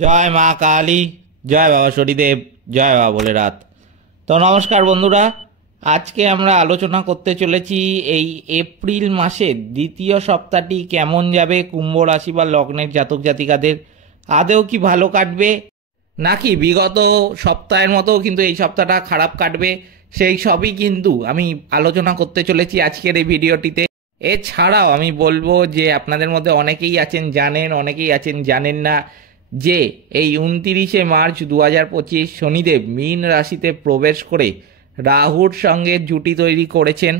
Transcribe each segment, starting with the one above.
জয় মা কালী, জয় বাবা শনিদেব, জয় বাবা ভোলেনাথ। তো নমস্কার বন্ধুরা, আজকে আমরা আলোচনা করতে চলেছি এই এপ্রিল মাসের দ্বিতীয় সপ্তাহটি কেমন যাবে কুম্ভ রাশি বা লগ্নের জাতক জাতিকাদের। আদৌ কি ভালো কাটবে নাকি বিগত সপ্তাহের মতো কিন্তু এই সপ্তাহটা খারাপ কাটবে, সেই সবই কিন্তু আমি আলোচনা করতে চলেছি আজকের এই ভিডিওটিতে। এছাড়াও আমি বলবো যে আপনাদের মধ্যে অনেকেই আছেন জানেন, অনেকেই আছেন জানেন না যে এই 29শে মার্চ 2025 শনিদেব মীন রাশিতে প্রবেশ করে রাহুর সঙ্গে জুটি তৈরি করেছেন।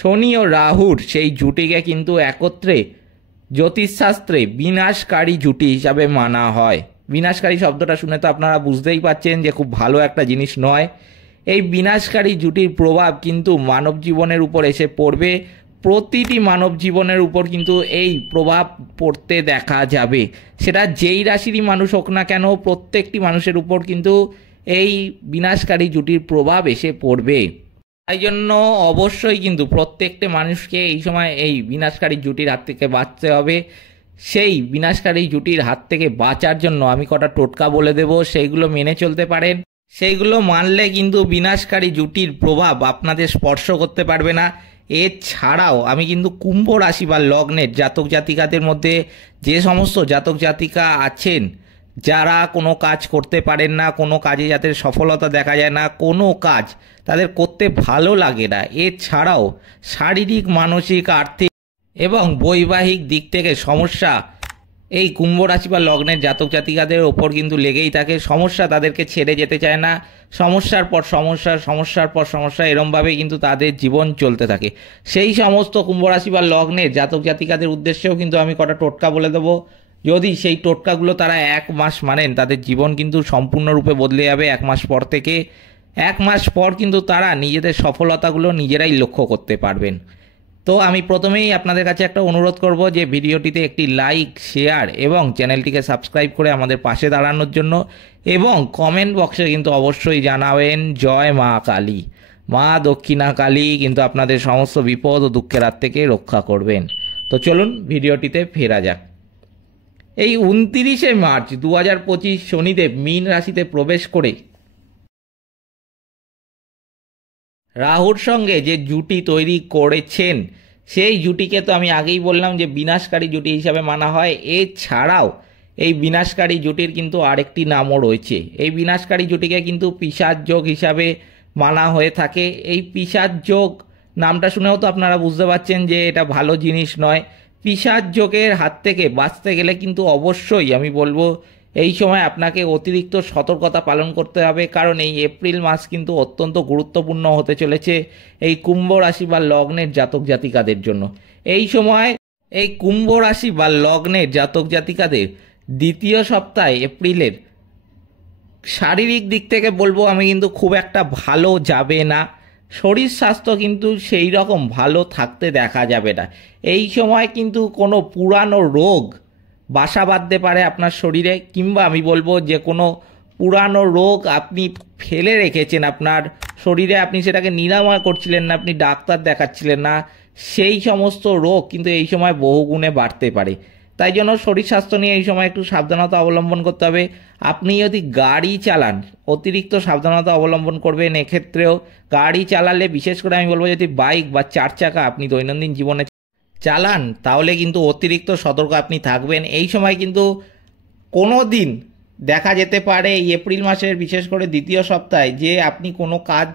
শনি ও রাহুর সেই জুটিকে কিন্তু একত্রে জ্যোতিষশাস্ত্রে বিনাশকারী জুটি হিসাবে মানা হয়। বিনাশকারী শব্দটা শুনে তো আপনারা বুঝতেই পাচ্ছেন যে খুব ভালো একটা জিনিস নয়। এই বিনাশকারী জুটির প্রভাব কিন্তু মানব জীবনের উপর এসে পড়বে। প্রতিটি মানব জীবনের উপর কিন্তু এই প্রভাব পড়তে দেখা যাবে, সেটা যেই রাশিরই মানুষ হোক না কেন, প্রত্যেকটি মানুষের উপর কিন্তু এই বিনাশকারী জুটির প্রভাব এসে পড়বে। তাই জন্য অবশ্যই কিন্তু প্রত্যেকটি মানুষকে এই সময় এই বিনাশকারী জুটির হাত থেকে বাঁচতে হবে। সেই বিনাশকারী জুটির হাত থেকে বাঁচার জন্য আমি কটা টোটকা বলে দেব, সেইগুলো মেনে চলতে পারেন। সেইগুলো মানলে কিন্তু বিনাশকারী জুটির প্রভাব আপনাদের স্পর্শ করতে পারবে না। এছাড়াও আমি কিন্তু কুম্ভ রাশি বা লগ্নের জাতক জাতিকাদের মধ্যে যে সমস্ত জাতক জাতিকা আছেন যারা কোনো কাজ করতে পারেন না, কোনো কাজে যাদের সফলতা দেখা যায় না, কোনো কাজ তাদের করতে ভালো লাগে না, এছাড়াও শারীরিক, মানসিক, আর্থিক এবং বৈবাহিক দিক থেকে সমস্যা এই কুম্ভ রাশি বা লগ্নের জাতক জাতিকাদের ওপর কিন্তু লেগেই থাকে। সমস্যা তাদেরকে ছেড়ে যেতে চায় না, সমস্যার পর সমস্যা, সমস্যার পর সমস্যা, এরমভাবে কিন্তু তাদের জীবন চলতে থাকে। সেই সমস্ত কুম্ভ রাশি বা লগ্নের জাতক জাতিকাদের উদ্দেশ্যেও কিন্তু আমি কটা টোটকা বলে দেবো। যদি সেই টোটকাগুলো তারা 1 মাস মানেন, তাদের জীবন কিন্তু সম্পূর্ণরূপে বদলে যাবে। 1 মাস পর থেকে 1 মাস পর কিন্তু তারা নিজেদের সফলতাগুলো নিজেরাই লক্ষ্য করতে পারবেন। তো আমি প্রথমেই আপনাদের কাছে একটা অনুরোধ করব যে ভিডিওটিতে একটি লাইক, শেয়ার এবং চ্যানেলটিকে সাবস্ক্রাইব করে আমাদের পাশে দাঁড়ানোর জন্য, এবং কমেন্ট বক্সে কিন্তু অবশ্যই জানাবেন জয় মা কালী। মা দক্ষিণা কালী কিন্তু আপনাদের সমস্ত বিপদ ও দুঃখের হাত থেকে রক্ষা করবেন। তো চলুন ভিডিওটিতে ফেরা যাক। এই 29শে মার্চ 2025 শনিদেব মীন রাশিতে প্রবেশ করে রাহুর সঙ্গে যে জুটি তৈরি করেছেন, সেই জুটিকে তো আমি আগেই বললাম যে বিনাশকারী জুটি হিসাবে মানা হয়। এছাড়াও এই বিনাশকারী জুটির কিন্তু আরেকটি নামও রয়েছে। এই বিনাশকারী জুটিকে কিন্তু পিশাচ যোগ হিসাবে মানা হয়ে থাকে। এই পিশাচ যোগ নামটা শুনেও তো আপনারা বুঝতে পারছেন যে এটা ভালো জিনিস নয়। পিশাচ যোগের হাত থেকে বাঁচতে গেলে কিন্তু অবশ্যই আমি বলবো এই সময় আপনাকে অতিরিক্ত সতর্কতা পালন করতে হবে, কারণ এই এপ্রিল মাস কিন্তু অত্যন্ত গুরুত্বপূর্ণ হতে চলেছে এই কুম্ভ রাশি বা লগ্নের জাতক জাতিকাদের জন্য। এই সময় এই কুম্ভ রাশি বা লগ্নের জাতক জাতিকাদের দ্বিতীয় সপ্তাহে এপ্রিলের শারীরিক দিক থেকে বলবো আমি কিন্তু খুব একটা ভালো যাবে না। শরীর স্বাস্থ্য কিন্তু সেই রকম ভালো থাকতে দেখা যাবে না। এই সময় কিন্তু কোনো পুরানো রোগ বাসা বাঁধতে পারে আপনার শরীরে, কিংবা আমি বলবো যে কোনো পুরানো রোগ আপনি ফেলে রেখেছেন আপনার শরীরে, আপনি সেটাকে নিরাময় করছিলেন না, আপনি ডাক্তার দেখাচ্ছিলেন না, সেই সমস্ত রোগ কিন্তু এই সময় বহুগুণে বাড়তে পারে। তাই জন্য শরীর স্বাস্থ্য নিয়ে এই সময় একটু সাবধানতা অবলম্বন করতে হবে। আপনি যদি গাড়ি চালান অতিরিক্ত সাবধানতা অবলম্বন করবেন। এক্ষেত্রেও গাড়ি চালালে, বিশেষ করে আমি বলবো যদি বাইক বা 4 চাকা আপনি দৈনন্দিন জীবনে চালান, তাহলে কিন্তু অতিরিক্ত সতর্ক আপনি থাকবেন। এই সময় কিন্তু কোনো দিন দেখা যেতে পারে এই এপ্রিল মাসের বিশেষ করে দ্বিতীয় সপ্তাহে যে আপনি কোনো কাজ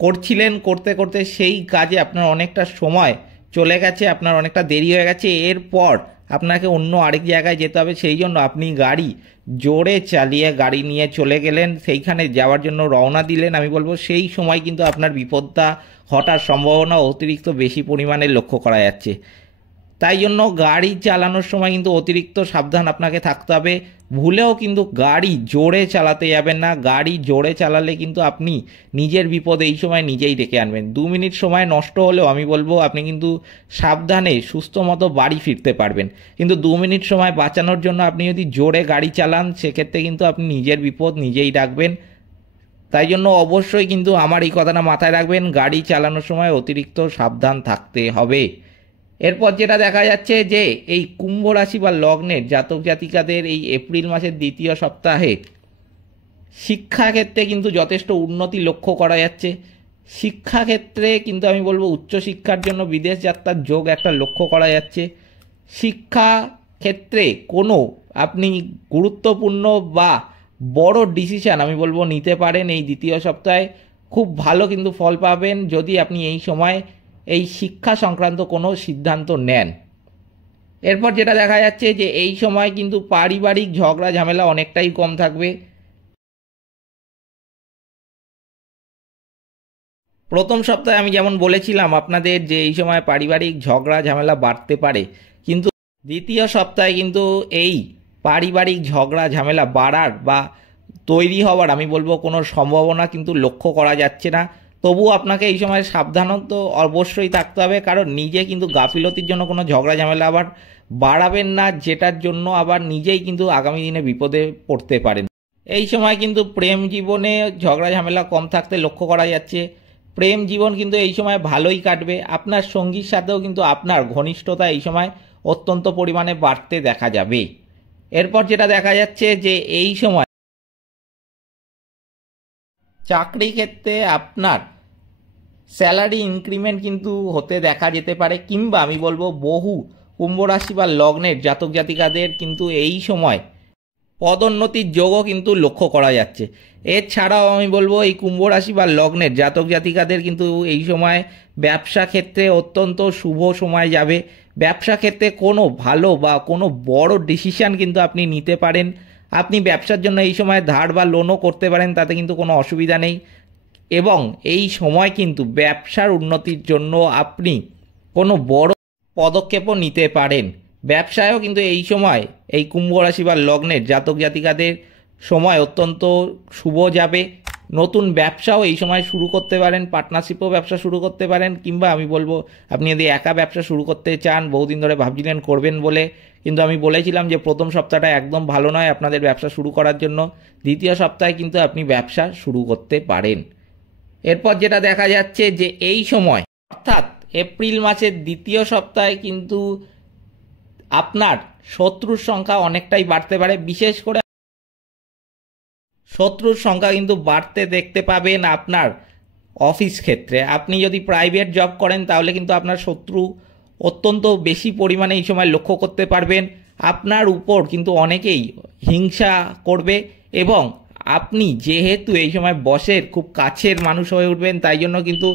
করছিলেন, করতে করতে সেই কাজে আপনার অনেকটা সময় চলে গেছে, আপনার অনেকটা দেরি হয়ে গেছে, এরপর আপনাকে অন্য আরেক জায়গায় যেতে হবে, সেই জন্য আপনি গাড়ি জোরে চালিয়ে গাড়ি নিয়ে চলে গেলেন, সেইখানে যাওয়ার জন্য রওনা দিলেন। আমি বলবো সেই সময় কিন্তু আপনার বিপদটা ঘটার সম্ভাবনা অতিরিক্ত বেশি পরিমাণে লক্ষ্য করা যাচ্ছে। তাই জন্য গাড়ি চালানোর সময় কিন্তু অতিরিক্ত সাবধান আপনাকে থাকতে হবে। ভুলেও কিন্তু গাড়ি জোরে চালাতে যাবেন না। গাড়ি জোরে চালালে কিন্তু আপনি নিজের বিপদ এই সময় নিজেই ডেকে আনবেন। 2 মিনিট সময় নষ্ট হলেও আমি বলবো আপনি কিন্তু সাবধানে সুস্থ মতো বাড়ি ফিরতে পারবেন। কিন্তু 2 মিনিট সময় বাঁচানোর জন্য আপনি যদি জোরে গাড়ি চালান, সেক্ষেত্রে কিন্তু আপনি নিজের বিপদ নিজেই ডাকবেন। তাই জন্য অবশ্যই কিন্তু আমার এই কথাটা মাথায় রাখবেন, গাড়ি চালানোর সময় অতিরিক্ত সাবধান থাকতে হবে। এরপর যেটা দেখা যাচ্ছে যে এই কুম্ভ রাশি বা লগ্নের জাতক জাতিকাদের এই এপ্রিল মাসের দ্বিতীয় সপ্তাহে শিক্ষাক্ষেত্রে কিন্তু যথেষ্ট উন্নতি লক্ষ্য করা যাচ্ছে। শিক্ষাক্ষেত্রে কিন্তু আমি বলবো উচ্চশিক্ষার জন্য বিদেশ যাত্রার যোগ একটা লক্ষ্য করা যাচ্ছে। শিক্ষা ক্ষেত্রে কোনো আপনি গুরুত্বপূর্ণ বা বড় ডিসিশান আমি বলবো নিতে পারেন এই দ্বিতীয় সপ্তাহে। খুব ভালো কিন্তু ফল পাবেন যদি আপনি এই সময় এই শিক্ষা সংক্রান্ত কোনো সিদ্ধান্ত নেন। এরপর যেটা দেখা যাচ্ছে যে এই সময় কিন্তু পারিবারিক ঝগড়া ঝামেলা অনেকটাই কম থাকবে। প্রথম সপ্তাহে আমি যেমন বলেছিলাম আপনাদের যে এই সময় পারিবারিক ঝগড়া ঝামেলা বাড়তে পারে, কিন্তু দ্বিতীয় সপ্তাহে কিন্তু এই পারিবারিক ঝগড়া ঝামেলা বাড়ার বা তৈরি হওয়ার আমি বলবো কোনো সম্ভাবনা কিন্তু লক্ষ্য করা যাচ্ছে না। তবু আপনাকে এই সময় সাবধানত অবশ্যই থাকতে হবে, কারণ নিজে কিন্তু গাফিলতির জন্য কোনো ঝগড়া ঝামেলা আবার বাড়াবেন না, যেটার জন্য আবার নিজেই কিন্তু আগামী দিনে বিপদে পড়তে পারেন। এই সময় কিন্তু প্রেম জীবনে ঝগড়া ঝামেলা কম থাকতে লক্ষ্য করা যাচ্ছে। প্রেম জীবন কিন্তু এই সময় ভালোই কাটবে। আপনার সঙ্গীর সাথেও কিন্তু আপনার ঘনিষ্ঠতা এই সময় অত্যন্ত পরিমাণে বাড়তে দেখা যাবে। এরপর যেটা দেখা যাচ্ছে যে এই সময় চাকরি ক্ষেত্রে আপনার স্যালারি ইনক্রিমেন্ট কিন্তু হতে দেখা যেতে পারে, কিংবা আমি বলবো বহু কুম্ভ রাশি বা লগ্নের জাতক জাতিকাদের কিন্তু এই সময় পদোন্নতির যোগও কিন্তু লক্ষ্য করা যাচ্ছে। এছাড়াও আমি বলবো এই কুম্ভ রাশি বা লগ্নের জাতক জাতিকাদের কিন্তু এই সময় ব্যবসা ক্ষেত্রে অত্যন্ত শুভ সময় যাবে। ব্যবসা ক্ষেত্রে কোনো ভালো বা কোনো বড় ডিসিশান কিন্তু আপনি নিতে পারেন। আপনি ব্যবসার জন্য এই সময় ধার বা লোনও করতে পারেন, তাতে কিন্তু কোনো অসুবিধা নেই। এবং এই সময় কিন্তু ব্যবসার উন্নতির জন্য আপনি কোনো বড় পদক্ষেপও নিতে পারেন। ব্যবসায়ও কিন্তু এই সময় এই কুম্ভ রাশি বা লগ্নের জাতক জাতিকাদের সময় অত্যন্ত শুভ যাবে। নতুন ব্যবসাও এই সময় শুরু করতে পারেন, পার্টনারশিপও ব্যবসা শুরু করতে পারেন, কিংবা আমি বলবো আপনি যদি একা ব্যবসা শুরু করতে চান, বহুদিন ধরে ভাবছিলেন করবেন বলে, কিন্তু আমি বলেছিলাম যে প্রথম সপ্তাহটা একদম ভালো নয় আপনাদের ব্যবসা শুরু করার জন্য। দ্বিতীয় সপ্তাহে কিন্তু আপনি ব্যবসা শুরু করতে পারেন। এরপর যেটা দেখা যাচ্ছে যে এই সময় অর্থাৎ এপ্রিল মাসের দ্বিতীয় সপ্তাহে কিন্তু আপনার শত্রুর সংখ্যা অনেকটাই বাড়তে পারে। বিশেষ করে শত্রুর সংখ্যা কিন্তু বাড়তে দেখতে পাবেন আপনার অফিস ক্ষেত্রে। আপনি যদি প্রাইভেট জব করেন তাহলে কিন্তু আপনার শত্রু অত্যন্ত বেশি পরিমাণে এই সময় লক্ষ্য করতে পারবেন। আপনার উপর কিন্তু অনেকেই হিংসা করবে, এবং আপনি যেহেতু এই সময় বসের খুব কাছের মানুষ হয়ে উঠবেন, তাই জন্য কিন্তু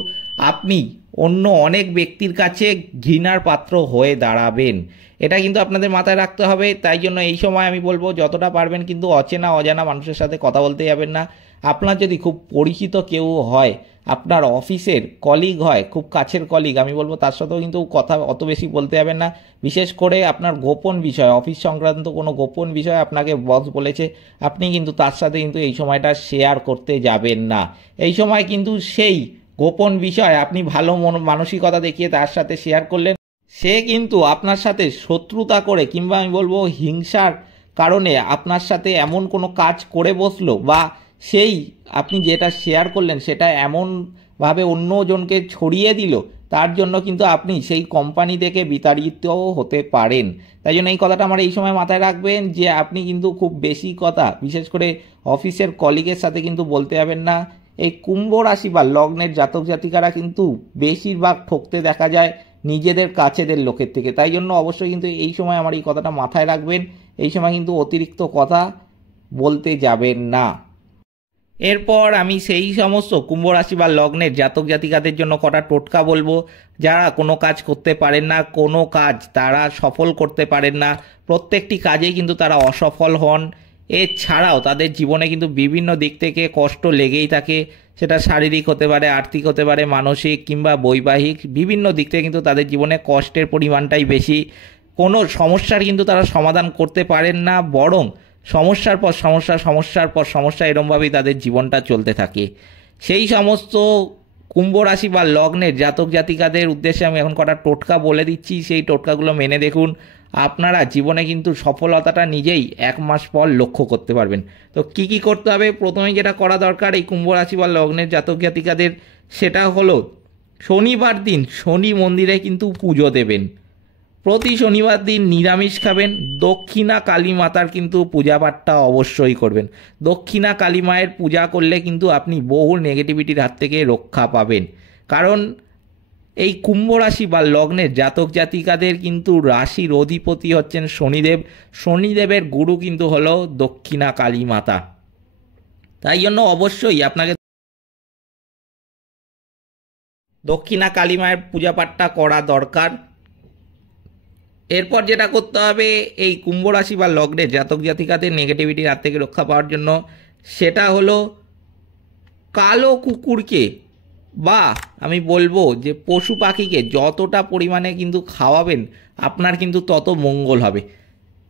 আপনি অন্য অনেক ব্যক্তির কাছে ঘৃণার পাত্র হয়ে দাঁড়াবেন। এটা কিন্তু আপনাদের মাথায় রাখতে হবে। তাই জন্য এই সময় আমি বলবো যতটা পারবেন কিন্তু অচেনা অজানা মানুষের সাথে কথা বলতে যাবেন না। আপনার যদি খুব পরিচিত কেউ হয়, আপনার অফিসের কলিগ হয়, খুব কাছের কলিগ, আমি বলবো তার সাথেও কিন্তু কথা অত বেশি বলতে যাবেন না। বিশেষ করে আপনার গোপন বিষয়, অফিস সংক্রান্ত কোনো গোপন বিষয় আপনাকে বস বলেছে, আপনি কিন্তু তার সাথে কিন্তু এই সময়টা শেয়ার করতে যাবেন না। এই সময় কিন্তু সেই গোপন বিষয় আপনি ভালো মানসিকতা দেখিয়ে তার সাথে শেয়ার করলেন, সে কিন্তু আপনার সাথে শত্রুতা করে কিংবা আমি বলবো হিংসার কারণে আপনার সাথে এমন কোনো কাজ করে বসলো, বা সেই আপনি যেটা শেয়ার করলেন সেটা এমনভাবে অন্যজনকে ছড়িয়ে দিল, তার জন্য কিন্তু আপনি সেই কোম্পানি থেকে বিতাড়িতও হতে পারেন। তাই জন্য এই কথাটা আমার এই সময় মাথায় রাখবেন যে আপনি কিন্তু খুব বেশি কথা বিশেষ করে অফিসের কলিগের সাথে কিন্তু বলতে যাবেন না। এই কুম্ভ রাশি বা লগ্নের জাতক জাতিকারা কিন্তু বেশিরভাগ ঠকতে দেখা যায় নিজেদের কাছেদের লোকের থেকে। তাই জন্য অবশ্যই কিন্তু এই সময় আমার এই কথাটা মাথায় রাখবেন, এই সময় কিন্তু অতিরিক্ত কথা বলতে যাবেন না। এরপর আমি সেই সমস্ত কুম্ভ রাশি বা লগ্নের জাতক জাতিকাদের জন্য কটা টোটকা বলবো, যারা কোনো কাজ করতে পারেন না, কোনো কাজ তারা সফল করতে পারেন না, প্রত্যেকটি কাজেই কিন্তু তারা অসফল হন। এছাড়াও তাদের জীবনে কিন্তু বিভিন্ন দিক থেকে কষ্ট লেগেই থাকে, সেটা শারীরিক হতে পারে, আর্থিক হতে পারে, মানসিক কিংবা বৈবাহিক, বিভিন্ন দিক থেকে কিন্তু তাদের জীবনে কষ্টের পরিমাণটাই বেশি। কোনো সমস্যার কিন্তু তারা সমাধান করতে পারেন না, বরং সমস্যার পর সমস্যা, সমস্যার পর সমস্যা, এরমভাবেই তাদের জীবনটা চলতে থাকে। সেই সমস্ত কুম্ভ রাশি বা লগ্নের জাতক জাতিকাদের উদ্দেশ্যে আমি এখন কটা টোটকা বলে দিচ্ছি, সেই টোটকাগুলো মেনে দেখুন, আপনারা জীবনে কিন্তু সফলতাটা নিজেই এক মাস পর লক্ষ্য করতে পারবেন। তো কি কি করতে হবে? প্রথমেই যেটা করা দরকার এই কুম্ভ রাশি বা লগ্নের জাতক জাতিকাদের, সেটা হলো শনিবার দিন শনি মন্দিরে কিন্তু পুজো দেবেন। প্রতি শনিবার দিন নিরামিষ খাবেন। দক্ষিণা কালী মাতার কিন্তু পূজা পাঠটা অবশ্যই করবেন। দক্ষিণা কালী মায়ের পূজা করলে কিন্তু আপনি বহু নেগেটিভিটির হাত থেকে রক্ষা পাবেন। কারণ এই কুম্ভ রাশি বা লগ্নের জাতক জাতিকাদের কিন্তু রাশির অধিপতি হচ্ছেন শনিদেব। শনিদেবের গুরু কিন্তু হলো দক্ষিণা কালী মাতা। তাই জন্য অবশ্যই আপনাকে দক্ষিণা কালী মায়ের পূজা পাঠটা করা দরকার। এরপর যেটা করতে হবে এই কুম্ভ রাশি বা লগ্নের জাতক জাতিকাদের নেগেটিভিটির হাত থেকে রক্ষা পাওয়ার জন্য, সেটা হলো কালো কুকুরকে বা আমি বলবো যে পশু পাখিকে যতটা পরিমাণে কিন্তু খাওয়াবেন আপনার কিন্তু তত মঙ্গল হবে।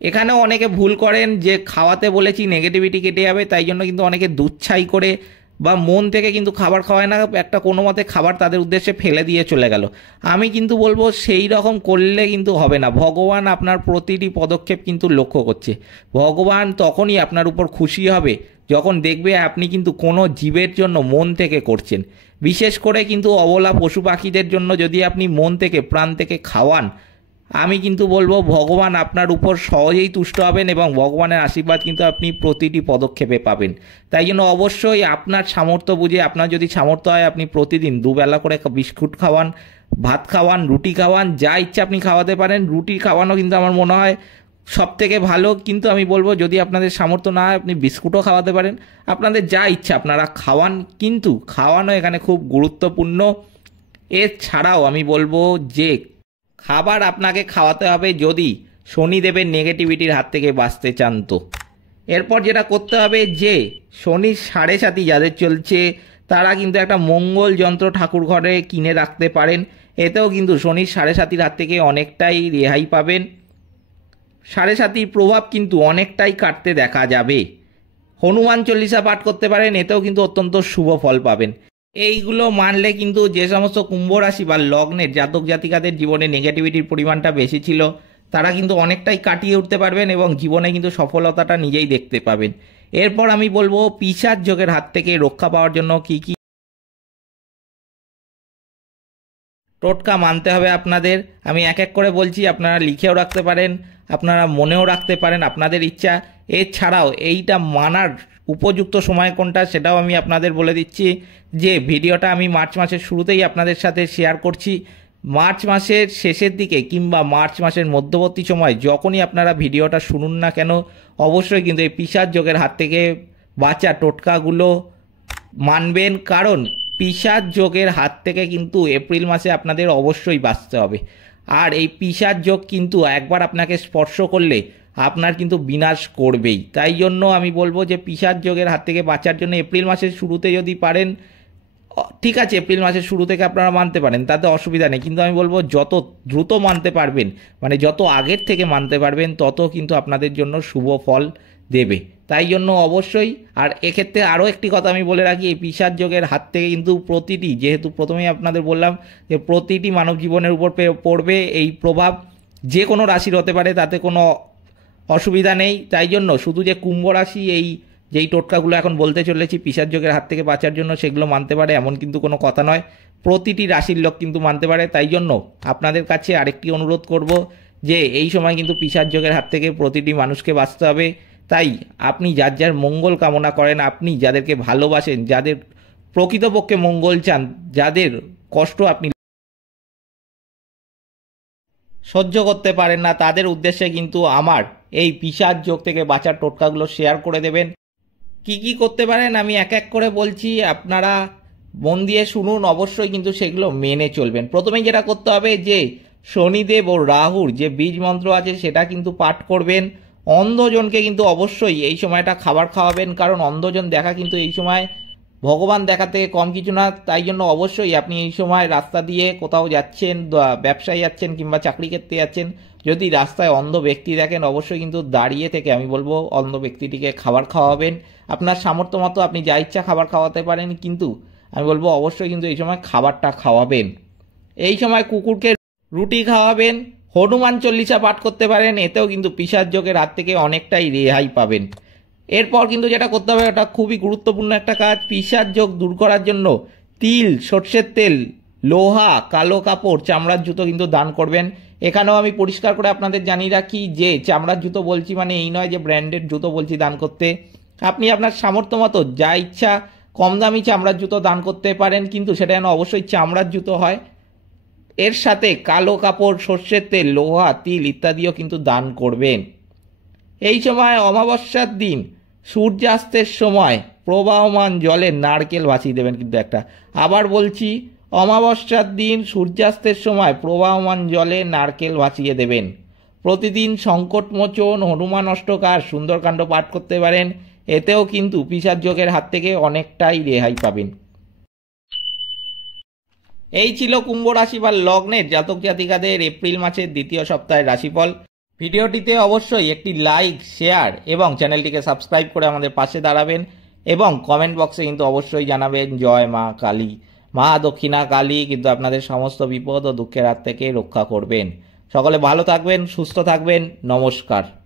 এখানেও অনেকে ভুল করেন যে খাওয়াতে বলেছি নেগেটিভিটি কেটে যাবে, তাই জন্য কিন্তু অনেকে দুচ্ছাই করে বা মন থেকে কিন্তু খাবার খাওয়ায় না, একটা কোনো মতে খাবার তাদের উদ্দেশ্যে ফেলে দিয়ে চলে গেল। আমি কিন্তু বলবো সেই রকম করলে কিন্তু হবে না। ভগবান আপনার প্রতিটি পদক্ষেপ কিন্তু লক্ষ্য করছে। ভগবান তখনই আপনার উপর খুশি হবে যখন দেখবে আপনি কিন্তু কোনো জীবের জন্য মন থেকে করছেন। বিশেষ করে কিন্তু অবলা পশু পাখিদের জন্য যদি আপনি মন থেকে প্রাণ থেকে খাওয়ান, আমি কিন্তু বলবো ভগবান আপনার উপর সহজেই তুষ্ট হবেন এবং ভগবানের আশীর্বাদ কিন্তু আপনি প্রতিটি পদক্ষেপে পাবেন। তাই জন্য অবশ্যই আপনার সামর্থ্য বুঝে, আপনার যদি সামর্থ্য হয় আপনি প্রতিদিন দুবেলা করে বিস্কুট খাওয়ান, ভাত খাওয়ান, রুটি খাওয়ান, যা ইচ্ছা আপনি খাওয়াতে পারেন। রুটি খাওয়ানো কিন্তু আমার মনে হয় সব থেকে ভালো, কিন্তু আমি বলবো যদি আপনাদের সামর্থ্য না হয় আপনি বিস্কুটও খাওয়াতে পারেন। আপনাদের যা ইচ্ছা আপনারা খাওয়ান, কিন্তু খাওয়ানো এখানে খুব গুরুত্বপূর্ণ। এছাড়াও আমি বলবো যে খাবার আপনাকে খাওয়াতে হবে যদি শনিদেবের নেগেটিভিটির হাত থেকে বাঁচতে চান। তো এরপর যেটা করতে হবে যে শনির 7.5 যাদের চলছে তারা কিন্তু একটা মঙ্গল যন্ত্র ঠাকুর ঘরে কিনে রাখতে পারেন। এতেও কিন্তু শনির 7.5 হাত থেকে অনেকটাই রেহাই পাবেন। 7.5 প্রভাব কিন্তু অনেকটাই কাটতে দেখা যাবে। হনুমান চল্লিশা পাঠ করতে পারেন, এতেও কিন্তু অত্যন্ত শুভ ফল পাবেন। এইগুলো মানলে কিন্তু যে সমস্ত কুম্ভ রাশি বা লগ্নের জাতক জাতিকাদের জীবনে নেগেটিভিটির পরিমাণটা বেশি ছিল তারা কিন্তু অনেকটাই কাটিয়ে উঠতে পারবেন এবং জীবনে কিন্তু সফলতাটা নিজেই দেখতে পাবেন। এরপর আমি বলবো পিশাচ যোগের হাত থেকে রক্ষা পাওয়ার জন্য কি কি টোটকা মানতে হবে আপনাদের। আমি এক এক করে বলছি, আপনারা লিখেও রাখতে পারেন, আপনারা মনেও রাখতে পারেন, আপনাদের ইচ্ছা। এছাড়াও এইটা মানার উপযুক্ত সময় কোনটা সেটাও আমি আপনাদের বলে দিচ্ছি যে ভিডিওটা আমি মার্চ মাসের শুরুতেই আপনাদের সাথে শেয়ার করছি। মার্চ মাসের শেষের দিকে কিংবা মার্চ মাসের মধ্যবর্তী সময় যখনই আপনারা ভিডিওটা শুনুন না কেন, অবশ্যই কিন্তু এই পিশাচ যোগের হাত থেকে বাঁচা টোটকাগুলো মানবেন। কারণ পিশাচ যোগের হাত থেকে কিন্তু এপ্রিল মাসে আপনাদের অবশ্যই বাঁচতে হবে। আর এই পিশাচ যোগ কিন্তু একবার আপনাকে স্পর্শ করলে আপনার কিন্তু বিনাশ করবেই। তাই জন্য আমি বলবো যে পিশাচ যোগের হাত থেকে বাঁচার জন্য এপ্রিল মাসের শুরুতে যদি পারেন ঠিক আছে, এপ্রিল মাসের শুরু থেকে আপনারা মানতে পারেন, তাতে অসুবিধা নেই। কিন্তু আমি বলবো যত দ্রুত মানতে পারবেন, মানে যত আগের থেকে মানতে পারবেন তত কিন্তু আপনাদের জন্য শুভ ফল দেবে। তাই জন্য অবশ্যই। আর এক্ষেত্রে আরও একটি কথা আমি বলে রাখি, এই পিশাচ যোগের হাত থেকে কিন্তু প্রতিটি, যেহেতু প্রথমেই আপনাদের বললাম যে প্রতিটি মানব জীবনের উপর পড়বে এই প্রভাব, যে কোনো রাশির হতে পারে, তাতে কোনো অসুবিধা নেই। তাই জন্য শুধু যে কুম্ভ রাশি যেই টোটকাগুলো এখন বলতে চলেছি পিশাচ যোগের হাত থেকে বাঁচার জন্য সেগুলো মানতে পারে এমন কিন্তু কোনো কথা নয়, প্রতিটি রাশির লোক কিন্তু মানতে পারে। তাই জন্য আপনাদের কাছে আরেকটি অনুরোধ করব যে এই সময় কিন্তু পিশাচ যোগের হাত থেকে প্রতিটি মানুষকে বাঁচতে হবে। তাই আপনি যার যার মঙ্গল কামনা করেন, আপনি যাদেরকে ভালোবাসেন, যাদের প্রকৃতপক্ষে মঙ্গল চান, যাদের কষ্ট আপনি সহ্য করতে পারেন না, তাদের উদ্দেশ্যে কিন্তু আমার এই পিশাচ যোগ থেকে বাঁচার টোটকাগুলো শেয়ার করে দেবেন। কি কি করতে পারেন আমি এক এক করে বলছি, আপনারা মন দিয়ে শুনুন, অবশ্যই কিন্তু সেগুলো মেনে চলবেন। প্রথমেই যেটা করতে হবে যে শনিদেব ও রাহুর যে বীজ মন্ত্র আছে সেটা কিন্তু পাঠ করবেন। অন্ধজনকে কিন্তু অবশ্যই এই সময়টা খাবার খাওয়াবেন, কারণ অন্ধজন দেখা কিন্তু এই সময় ভগবান দেখা থেকে কম কিছু না। তাই জন্য অবশ্যই আপনি এই সময় রাস্তা দিয়ে কোথাও যাচ্ছেন, ব্যবসায় যাচ্ছেন কিংবা চাকরি ক্ষেত্রে যাচ্ছেন, যদি রাস্তায় অন্ধ ব্যক্তি দেখেন অবশ্যই কিন্তু দাঁড়িয়ে থেকে আমি বলবো অন্ধ ব্যক্তিটিকে খাবার খাওয়াবেন। আপনার সামর্থ্য মতো আপনি যা ইচ্ছা খাবার খাওয়াতে পারেন, কিন্তু আমি বলবো অবশ্যই কিন্তু এই সময় খাবারটা খাওয়াবেন। এই সময় কুকুরকে রুটি খাওয়াবেন, হনুমান চল্লিশা পাঠ করতে পারেন, এতেও কিন্তু পিশাচ যোগের হাত থেকে অনেকটাই রেহাই পাবেন। এরপর কিন্তু যেটা করতে হবে, এটা খুবই গুরুত্বপূর্ণ একটা কাজ, পিশাচ যোগ দূর করার জন্য তিল, সর্ষের তেল লোহা, কালো কাপড়, চামড়ার জুতো কিন্তু দান করবেন। এখানেও আমি পরিষ্কার করে আপনাদের জানিয়ে রাখি যে চামড়ার জুতো বলছি মানে এই নয় যে ব্র্যান্ডেড জুতো বলছি দান করতে। আপনি আপনার সামর্থ্য মতো যা ইচ্ছা কম দামি চামড়ার জুতো দান করতে পারেন, কিন্তু সেটা যেন অবশ্যই চামড়ার জুতো হয়। এর সাথে কালো কাপড়, সর্ষের তেল, লোহা, তিল ইত্যাদিও কিন্তু দান করবেন। এই সময় অমাবস্যার দিন সূর্যাস্তের সময় প্রবাহমান জলে নারকেল ভাসিয়ে দেবেন কিন্তু একটা। আবার বলছি, অমাবস্যার দিন সূর্যাস্তের সময় প্রবাহমান জলে নারকেল ভাসিয়ে দেবেন। প্রতিদিন সংকটমোচন, হনুমান অষ্টকার, সুন্দরকাণ্ড পাঠ করতে পারেন। এতেও কিন্তু পিশাচ যোগের হাত থেকে অনেকটাই রেহাই পাবেন। এই ছিল কুম্ভ রাশি বা লগ্নের জাতক জাতিকাদের এপ্রিল মাসের দ্বিতীয় সপ্তাহের রাশিফল। ভিডিওটিতে অবশ্যই একটি লাইক, শেয়ার এবং চ্যানেলটিকে সাবস্ক্রাইব করে আমাদের পাশে দাঁড়াবেন এবং কমেন্ট বক্সে কিন্তু অবশ্যই জানাবেন জয় মা কালী। মা দক্ষিণা কালী কিন্তু আপনাদের সমস্ত বিপদ ও দুঃখের হাত থেকে রক্ষা করবেন। সকলে ভালো থাকবেন, সুস্থ থাকবেন। নমস্কার।